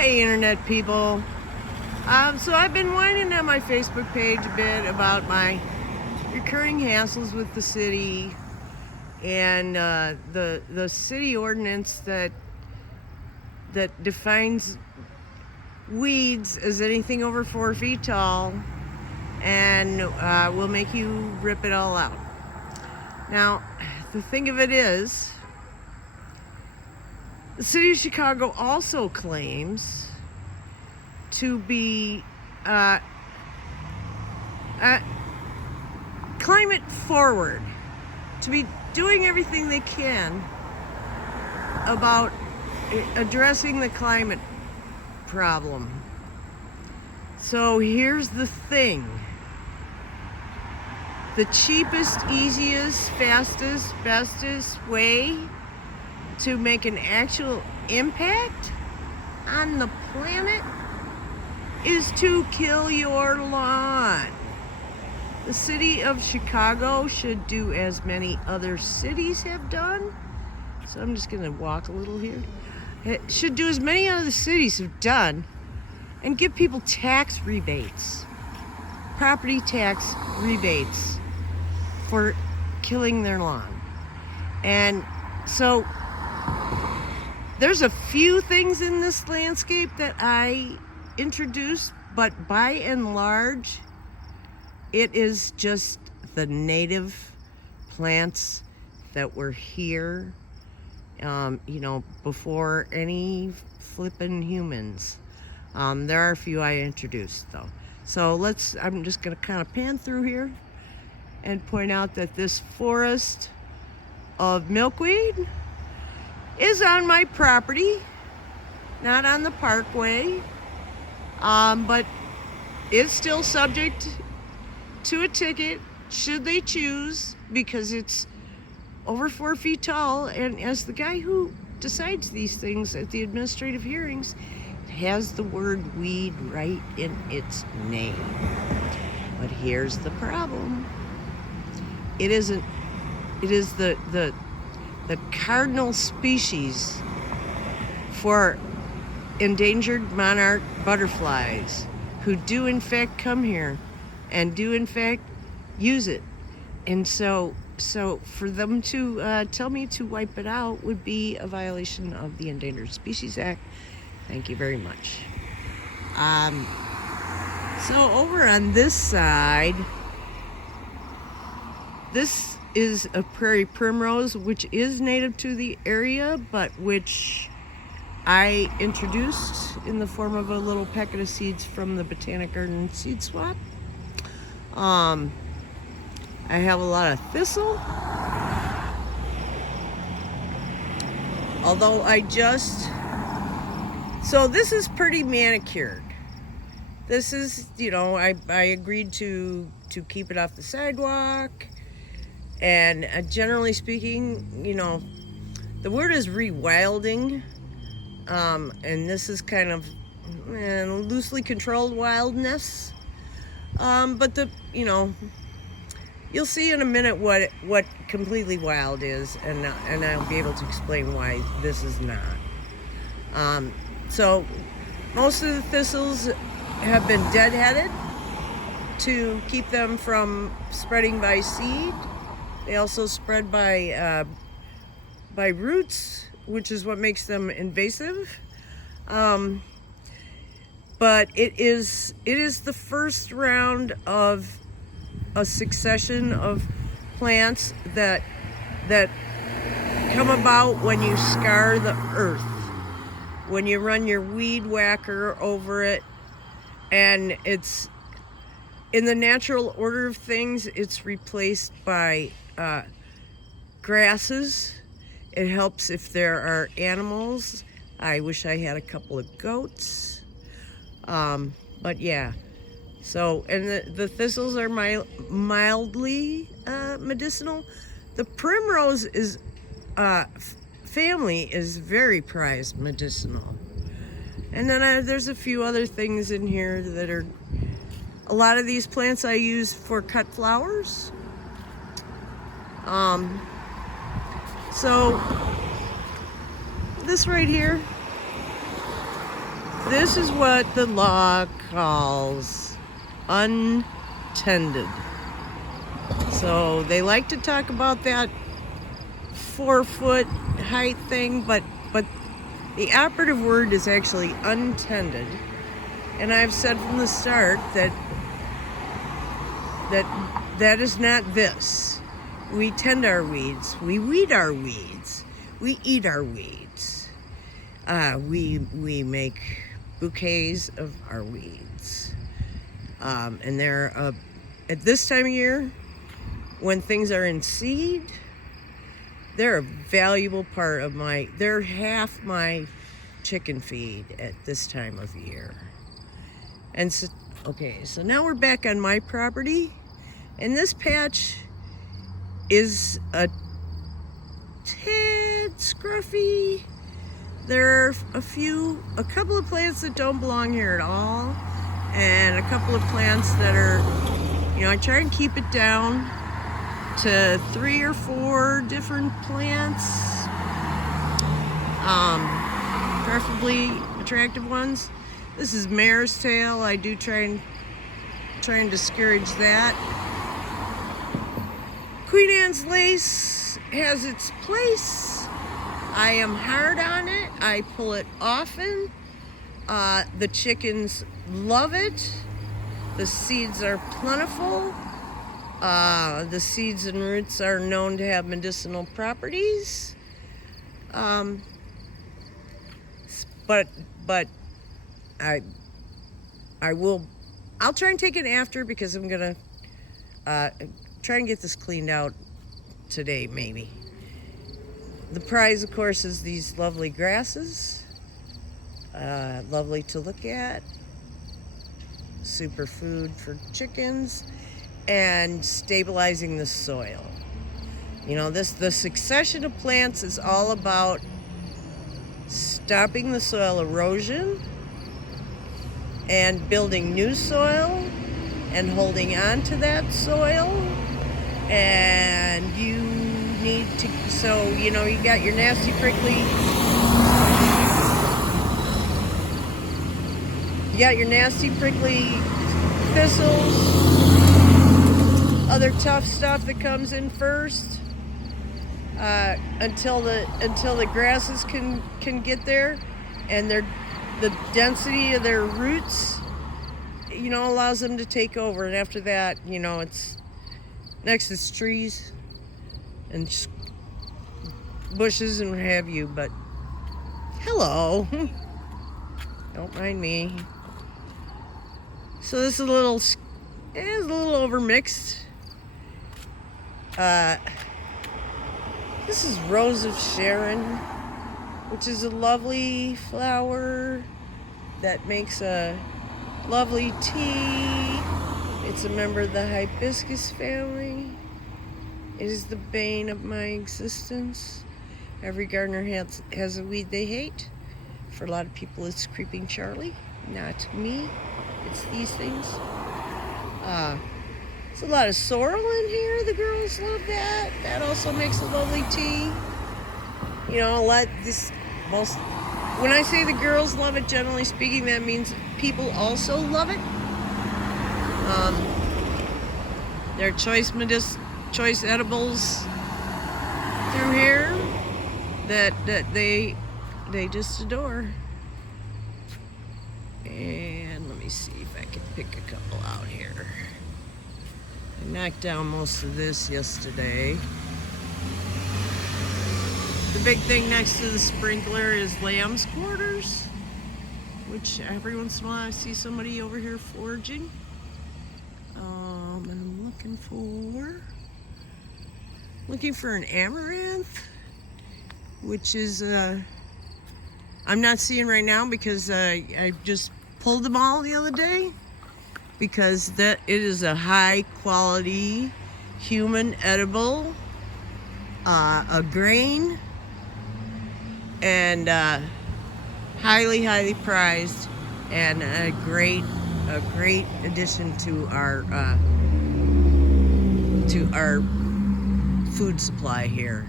Hey, internet people. So I've been whining on my Facebook page a bit about my recurring hassles with the city and the city ordinance that defines weeds as anything over 4 feet tall and will make you rip it all out. Now, the thing of it is, the city of Chicago also claims to be climate forward, to be doing everything they can about addressing the climate problem. So here's the thing. The cheapest, easiest, fastest, bestest way to make an actual impact on the planet is to kill your lawn. The city of Chicago should do as many other cities have done. So I'm just going to walk a little here. It should do as many other cities have done and give people tax rebates, property tax rebates for killing their lawn. And so there's a few things in this landscape that I introduced, but by and large, it is just the native plants that were here, before any flippin' humans. There are a few I introduced though. So I'm just gonna kind of pan through here and point out that this forest of milkweed is on my property, not on the parkway, but it's still subject to a ticket should they choose, because it's over 4 feet tall, and as the guy who decides these things at the administrative hearings, it has the word weed right in its name. But here's the problem. It is the cardinal species for endangered monarch butterflies who do in fact come here and do in fact use it. And so for them to tell me to wipe it out would be a violation of the Endangered Species Act. Thank you very much. So over on this side, this is a prairie primrose, which is native to the area, but which I introduced in the form of a little packet of seeds from the Botanic Garden seed swap. I have a lot of thistle, although so this is pretty manicured. This is, I agreed to keep it off the sidewalk, and generally speaking, the word is rewilding, and this is kind of loosely controlled wildness, but you'll see in a minute what completely wild is, and I'll be able to explain why this is not. So most of the thistles have been deadheaded to keep them from spreading by seed. They also spread by roots, which is what makes them invasive. But it is the first round of a succession of plants that come about when you scar the earth, when you run your weed whacker over it, and it's in the natural order of things, it's replaced by grasses. It helps if there are animals. I wish I had a couple of goats, but yeah. So, and the thistles are mildly medicinal. The primrose is family is very prized medicinal. And then there's a few other things in here that are, a lot of these plants I use for cut flowers. So this right here This is what the law calls untended. So they like to talk about that 4-foot height thing, but the operative word is actually untended. And I've said from the start that is not this. We tend our weeds. We weed our weeds. We eat our weeds. We make bouquets of our weeds. And they're at this time of year, when things are in seed, they're a valuable part of they're half my chicken feed at this time of year. And so, okay, so now we're back on my property, and this patch is a tad scruffy. There are a couple of plants that don't belong here at all, and a couple of plants that are, I try and keep it down to 3 or 4 different plants, preferably attractive ones. This is mare's tail. I do try and discourage that. Queen Anne's lace has its place. I am hard on it. I pull it often. The chickens love it. The seeds are plentiful. The seeds and roots are known to have medicinal properties. But I'll try and take it after, because I'm gonna try and get this cleaned out today, maybe. The prize, of course, is these lovely grasses. Lovely to look at. Super food for chickens. And stabilizing the soil. The succession of plants is all about stopping the soil erosion and building new soil and holding on to that soil. And you need to, you got your nasty prickly, thistles, other tough stuff that comes in first, until the grasses can get there, and the density of their roots, allows them to take over. And after that, it's next is trees and bushes and what have you. But hello, don't mind me. So this is a little overmixed. This is Rose of Sharon, which is a lovely flower that makes a lovely tea. It's a member of the hibiscus family. It is the bane of my existence. Every gardener has a weed they hate. For a lot of people, it's Creeping Charlie. Not me. It's these things. There's a lot of sorrel in here. The girls love that. That also makes a lovely tea. When I say the girls love it, generally speaking, that means people also love it. There are choice edibles through here that they just adore. And let me see if I can pick a couple out here. I knocked down most of this yesterday. The big thing next to the sprinkler is lamb's quarters, which every once in a while I see somebody over here foraging. And I'm looking for an amaranth, which is I'm not seeing right now because I just pulled them all the other day, because it is a high quality human edible, a grain, and highly prized, and a great addition to our food supply here.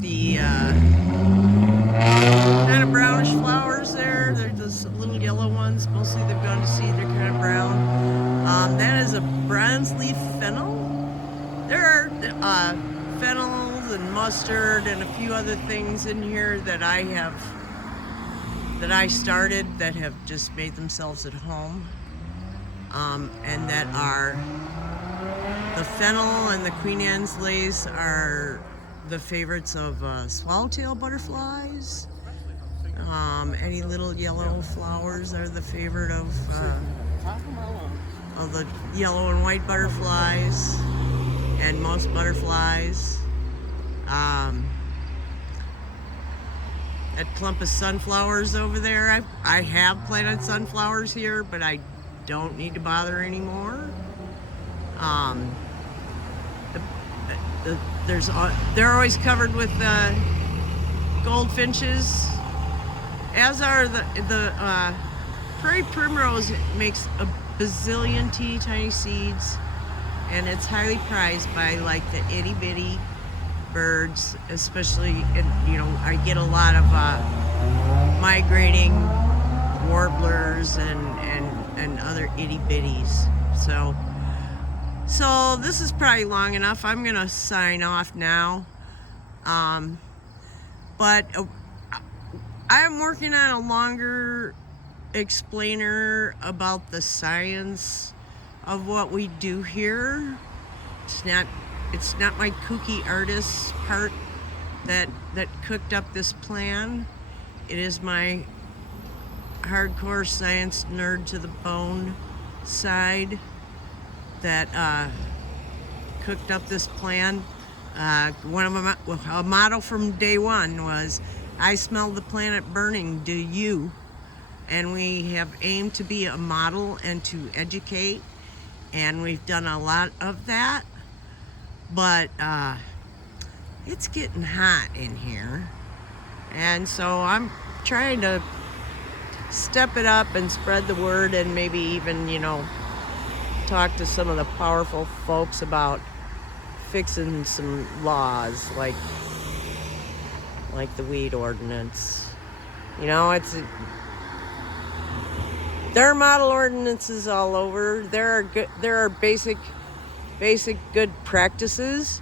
The mustard and a few other things in here that I started that have just made themselves at home, and that are the fennel and the Queen Anne's lace are the favorites of swallowtail butterflies. Any little yellow flowers are the favorite of the yellow and white butterflies and most butterflies. That clump of sunflowers over there, I have planted sunflowers here, but I don't need to bother anymore. They're always covered with goldfinches, as are the prairie primrose. Makes a bazillion teeny tiny seeds, and it's highly prized by like the itty bitty birds, especially. I get a lot of migrating warblers and other itty bitties. So this is probably long enough. I'm gonna sign off now. But I'm working on a longer explainer about the science of what we do here. It's not my kooky artist part that cooked up this plan. It is my hardcore science nerd to the bone side that cooked up this plan. One of a motto from day one was, "I smell the planet burning, do you?" And we have aimed to be a model and to educate, and we've done a lot of that. But it's getting hot in here, and so I'm trying to step it up and spread the word, and maybe even talk to some of the powerful folks about fixing some laws like the weed ordinance. There are model ordinances all over. There are basic good practices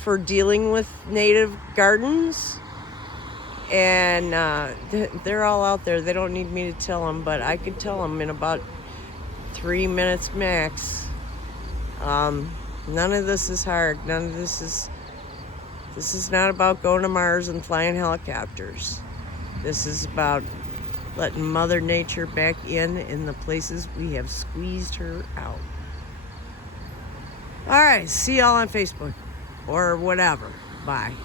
for dealing with native gardens, and they're all out there. They don't need me to tell them, but I could tell them in about 3 minutes max. None of this is hard. This is not about going to Mars and flying helicopters. This is about letting Mother Nature back in the places we have squeezed her out. All right, see y'all on Facebook or whatever. Bye.